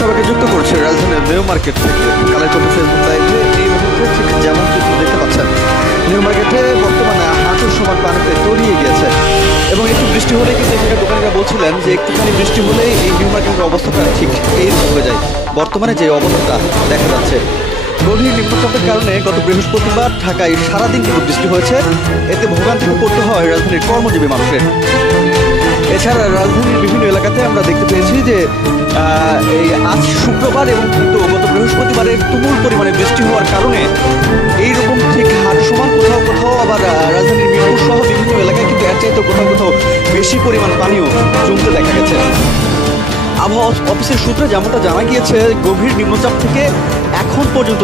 সবাইকে যুক্ত করছে রাজধানীর নিউ মার্কেট থেকে কালেক্টর ফেসবুক লাইভে। এই মুহূর্তে ঠিক যেমন চিত্র দেখতে পাচ্ছেন, নিউ মার্কেটে বর্তমানে হাঁটুর সমান পানিতে তলিয়ে গিয়েছে এবং একটু বৃষ্টি হলে কিন্তু এখানে দোকানিরা বলছিলেন যে একটুখানি বৃষ্টি হলেই এই নিউ মার্কেটের অবস্থাটা ঠিক এইরকম হয়ে যায়। বর্তমানে যে অবস্থাটা দেখা যাচ্ছে, গভীর নিম্নচাপের কারণে গত বৃহস্পতিবার ঢাকায় সারাদিন কিন্তু বৃষ্টি হয়েছে। এতে ভোগান্তিতে পড়তে হয় রাজধানীর কর্মজীবী মানুষের। এছাড়া রাজধানীর বিভিন্ন এলাকাতে আমরা দেখতে পেয়েছি যে এই আজ শুক্রবার এবং কিন্তু গত বৃহস্পতিবারের তুমুল পরিমাণে বৃষ্টি হওয়ার কারণে এইরকম ঠিক হাট সমান কোথাও কোথাও আবার রাজধানীর মিরপুর সহ বিভিন্ন এলাকায় কিন্তু এর চাইতে কোথাও কোথাও বেশি পরিমাণ পানিও জমতে দেখা গেছে। আবহাওয়া অফিসের সূত্রে যেমনটা জানা গিয়েছে, গভীর নিম্নচাপ থেকে এখন পর্যন্ত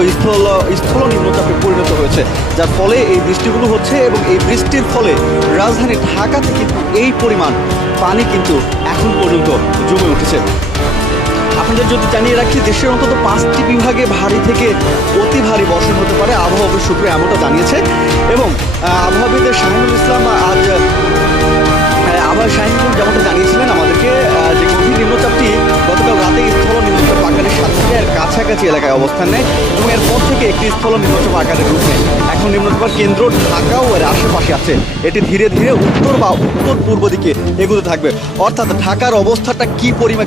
স্থল নিম্নচাপে পরিণত হয়েছে, যার ফলে এই বৃষ্টিগুলো হচ্ছে এবং এই বৃষ্টির ফলে রাজধানী ঢাকাতে কিন্তু এই পরিমাণ পানি কিন্তু এখন পর্যন্ত জমে উঠেছে। আপনাদের যদি জানিয়ে রাখি, দেশের অন্তত 5টি বিভাগে ভারী থেকে অতি ভারী বর্ষণ হতে পারে, আবহাওয়া অফিস সূত্রে এমনটা জানিয়েছে। এবং আবহাওয়াবিদের শাহিনুল ইসলাম শাহিনুল যেমনটা জানিয়েছিলেন আমাদেরকে যে গভীর নিম্নচাপটি গতকাল রাতে স্থল নিম্নচাপ আকারের সাথে এর কাছাকাছি এলাকায় অবস্থান নেয় এবং এরপর থেকে একটি স্থল নিম্নচাপ আকারে রূপ নেয়। এখন নিম্নচাপের কেন্দ্র ঢাকাও এর আশেপাশে আছে। এটি ধীরে ধীরে উত্তর বা উত্তর পূর্ব দিকে এগোতে থাকবে। অর্থাৎ ঢাকার অবস্থাটা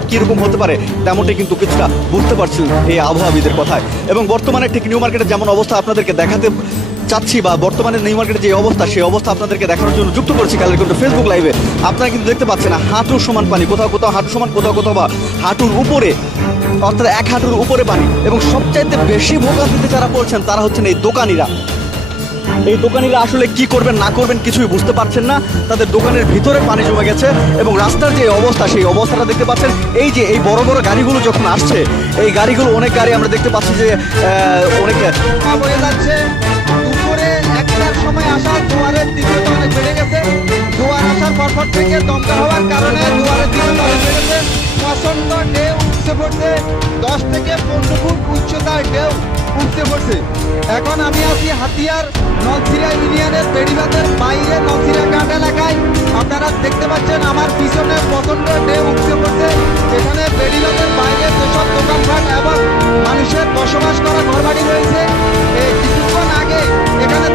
কীরকম হতে পারে তেমনটি কিন্তু কিছুটা বুঝতে পারছিলেন এই আবহাওয়াবিদের কথায়। এবং বর্তমানে ঠিক নিউ মার্কেটের যেমন অবস্থা আপনাদেরকে দেখাতে চাচ্ছি, বা বর্তমানে নিউ মার্কেটের যে অবস্থা সেই অবস্থা আপনাদেরকে দেখানোর জন্য যুক্ত করেছি কালেক্টর ফেসবুক লাইভে। আপনারা কিন্তু দেখতে পাচ্ছেন হাঁটুর সমান পানি, কোথাও কোথাও হাঁটু সমান, কোথাও কোথাও বা হাঁটুর উপরে, অর্থাৎ এক হাঁটুর উপরে পানি। এবং সবচাইতে বেশি ভোগান্তিতে যারা পড়ছেন তারা হচ্ছেন এই দোকানিরা। এই দোকানিরা আসলে কি করবেন না করবেন কিছুই বুঝতে পারছেন না। তাদের দোকানের ভিতরে পানি জমে গেছে এবং রাস্তার যে অবস্থা সেই অবস্থাটা দেখতে পাচ্ছেন। এই যে এই বড় বড় গাড়িগুলো যখন আসছে, এই গাড়িগুলো অনেক গাড়ি আমরা দেখতে পাচ্ছি যে অনেক বয়ে যাচ্ছে। দুপুরে 1টার সময় আসার জোয়ারের তীব্রতা অনেক বেড়ে গেছে। জোয়ার আসার পরপর থেকে দমকা হওয়ার কারণে জোয়ারের তীব্রতা অনেক বেড়ে গেছে। প্রচণ্ড ঢেউ উঠছে পড়ছে, 10 থেকে 15 ফুট উচ্চতার ঢেউ উঠতে পড়ছে। এখন আমি আছি হাতিয়ার নলছিড়া ইউনিয়নের বেড়িবাঁধের বাইরে নলছিড়া ঘাট এলাকায়। আপনারা দেখতে পাচ্ছেন আমার পিছনে প্রচণ্ড ঢেউ উঠতে পড়ছে। এখানে বেড়িবাঁধের বাইরে যেসব দোকানপাট এবং মানুষের বসবাস করা ঘরবাড়ি রয়েছে, কিছুক্ষণ আগে এখানে